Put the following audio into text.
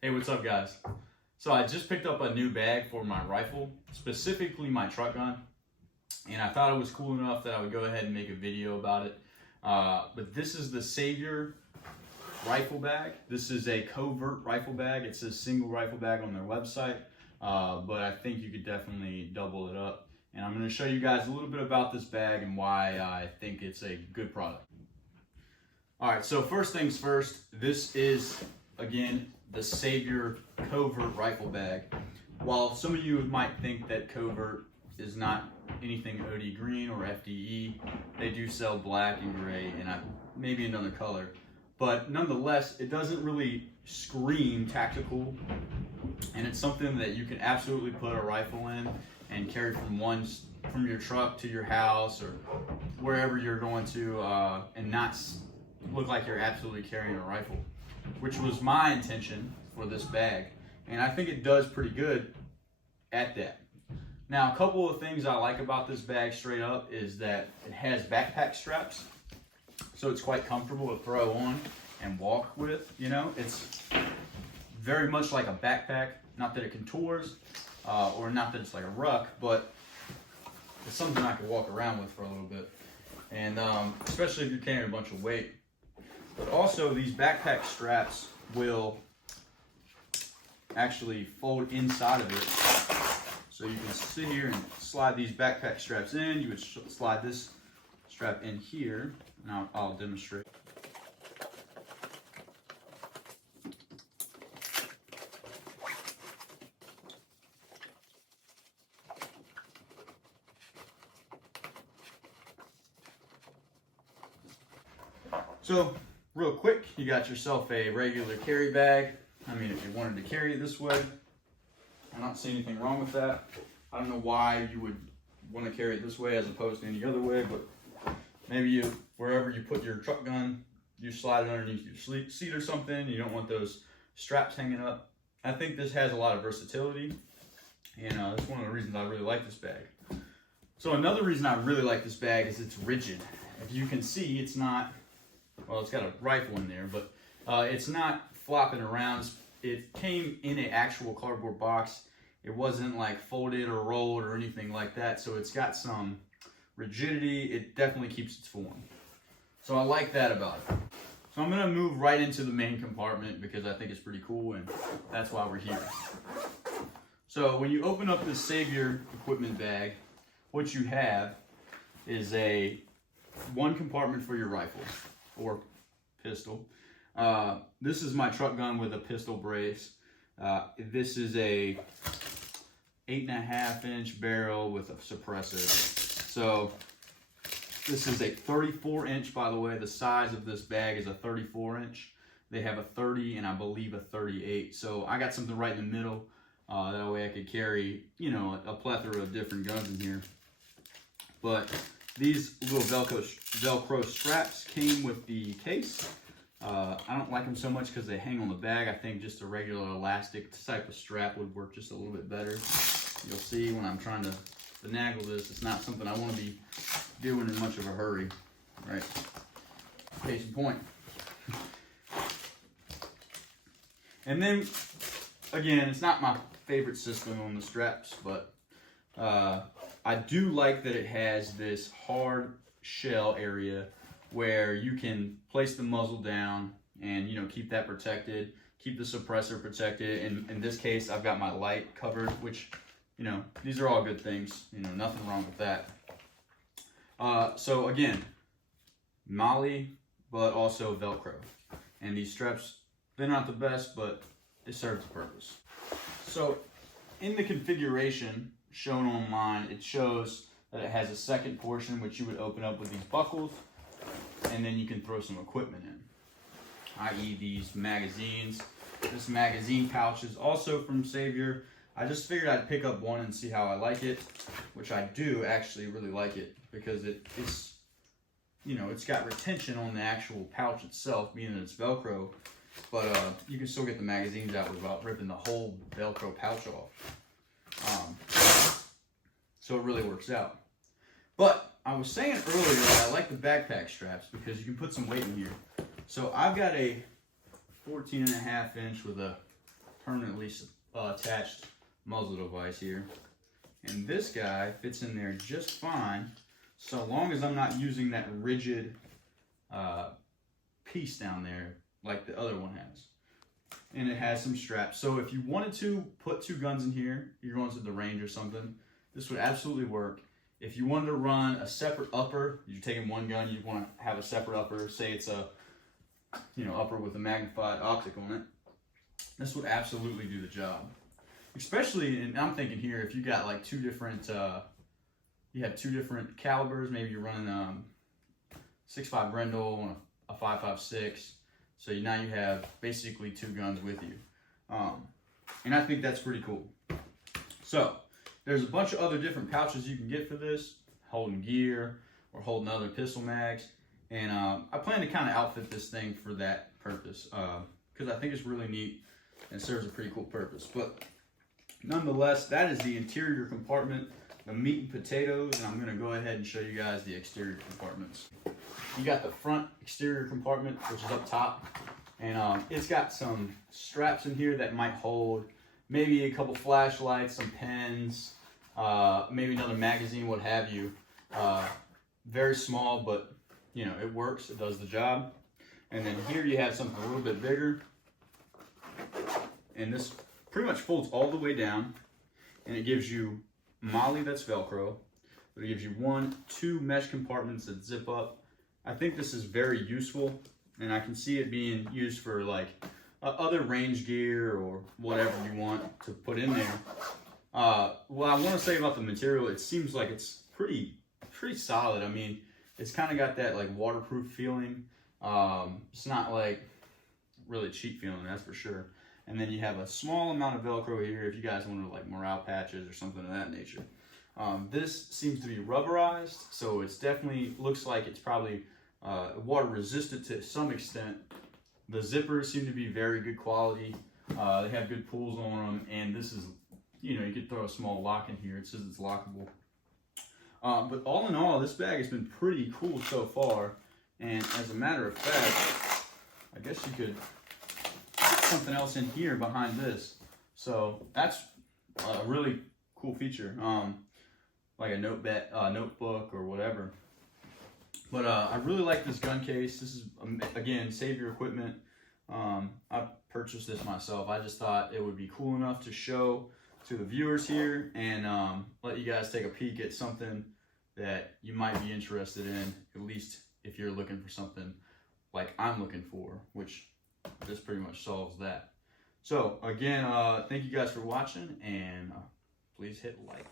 Hey, what's up, guys? So I just picked up a new bag for my rifle, specifically my truck gun, and I thought it was cool enough that I would go ahead and make a video about it. But this is the Savior rifle bag. This is a Covert rifle bag. It says single rifle bag on their website, but I think you could definitely double it up. And I'm going to show you guys a little bit about this bag and why I think it's a good product. All right, so first things first, this is, again, the Savior Covert rifle bag. While some of you might think that Covert is not anything OD green or FDE, they do sell black and gray and maybe another color. But nonetheless, it doesn't really scream tactical, and it's something that you can absolutely put a rifle in and carry from your truck to your house or wherever you're going to, and not look like you're absolutely carrying a rifle, which was my intention for this bag, and I think it does pretty good at that. Now, a couple of things I like about this bag straight up is that it has backpack straps, so it's quite comfortable to throw on and walk with. You know, it's very much like a backpack, not that it contours, or not that it's like a ruck, but it's something I could walk around with for a little bit, and especially if you're carrying a bunch of weight. But also, these backpack straps will actually fold inside of it. So you can sit here and slide these backpack straps in. You would slide this strap in here, and I'll demonstrate. So, real quick, you got yourself a regular carry bag. I mean, if you wanted to carry it this way, I don't see anything wrong with that. I don't know why you would want to carry it this way as opposed to any other way, but maybe wherever you put your truck gun, you slide it underneath your seat or something. You don't want those straps hanging up. I think this has a lot of versatility, and that's one of the reasons I really like this bag. So another reason I really like this bag is it's rigid. If you can see, it's not, well, it's got a rifle in there, but it's not flopping around. It came in an actual cardboard box. It wasn't like folded or rolled or anything like that, so it's got some rigidity. It definitely keeps its form. So I like that about it. So I'm gonna move right into the main compartment because I think it's pretty cool, and that's why we're here. So when you open up this Savior equipment bag, what you have is one compartment for your rifle or pistol. This is my truck gun with a pistol brace. This is a 8.5 inch barrel with a suppressor. So this is a 34 inch, by the way. The size of this bag is a 34 inch. They have a 30 and I believe a 38. So I got something right in the middle. That way I could carry, you know, a plethora of different guns in here. But these little Velcro straps came with the case. I don't like them so much because they hang on the bag. I think just a regular elastic type of strap would work just a little bit better. You'll see when I'm trying to finagle this, it's not something I want to be doing in much of a hurry, right? Case in point. And then, again, it's not my favorite system on the straps, but I do like that it has this hard shell area where you can place the muzzle down and, you know, keep that protected, keep the suppressor protected. And in this case, I've got my light covered, which, you know, these are all good things. You know, nothing wrong with that. So again, Molly, but also Velcro. And these straps, they're not the best, but they serve the purpose. So in the configuration shown online, it shows that it has a second portion which you would open up with these buckles, and then you can throw some equipment in, i.e. these magazines. This magazine pouch is also from Savior. I just figured I'd pick up one and see how I like it, which I do actually really like it because it's, you know, it's got retention on the actual pouch itself, being that it's Velcro, but you can still get the magazines out without ripping the whole Velcro pouch off. So it really works out. But I was saying earlier that I like the backpack straps because you can put some weight in here. So I've got a 14.5 inch with a permanently attached muzzle device here. And this guy fits in there just fine, so long as I'm not using that rigid piece down there like the other one has. And it has some straps. So if you wanted to put 2 guns in here, you're going to the range or something, this would absolutely work. If you wanted to run a separate upper, you're taking 1 gun, you want to have a separate upper, say it's a upper with a magnified optic on it, this would absolutely do the job. Especially, and I'm thinking here, if you got like 2 different, you have 2 different calibers, maybe you're running 6.5 Grendel and a 5.56, so now you have basically 2 guns with you. And I think that's pretty cool. So, there's a bunch of other different pouches you can get for this, holding gear or holding other pistol mags. And I plan to kind of outfit this thing for that purpose because I think it's really neat and serves a pretty cool purpose. But nonetheless, that is the interior compartment, the meat and potatoes, and I'm going to go ahead and show you guys the exterior compartments. You got the front exterior compartment, which is up top, and it's got some straps in here that might hold maybe a couple flashlights, some pens, maybe another magazine, what have you. Very small, but it works, it does the job. And then here you have something a little bit bigger, and this pretty much folds all the way down, and it gives you MOLLE that's Velcro, but it gives you 2 mesh compartments that zip up. I think this is very useful, and I can see it being used for like other range gear or whatever you want to put in there. What I want to say about the material, it seems like it's pretty solid. I mean, it's kind of got that like waterproof feeling. It's not like really cheap feeling, that's for sure. And then you have a small amount of Velcro here if you guys want to like morale patches or something of that nature. This seems to be rubberized, so it's definitely looks like it's probably water resistant to some extent. The zippers seem to be very good quality. They have good pulls on them, and this is, you could throw a small lock in here. It says it's lockable. But all in all, this bag has been pretty cool so far. And as a matter of fact, I guess you could put something else in here behind this. So that's a really cool feature, like a notebook or whatever. But I really like this gun case. This is, again, save your equipment. I purchased this myself. I just thought it would be cool enough to show to the viewers here and let you guys take a peek at something that you might be interested in, at least if you're looking for something like I'm looking for, which this pretty much solves that. So again, thank you guys for watching, and please hit like.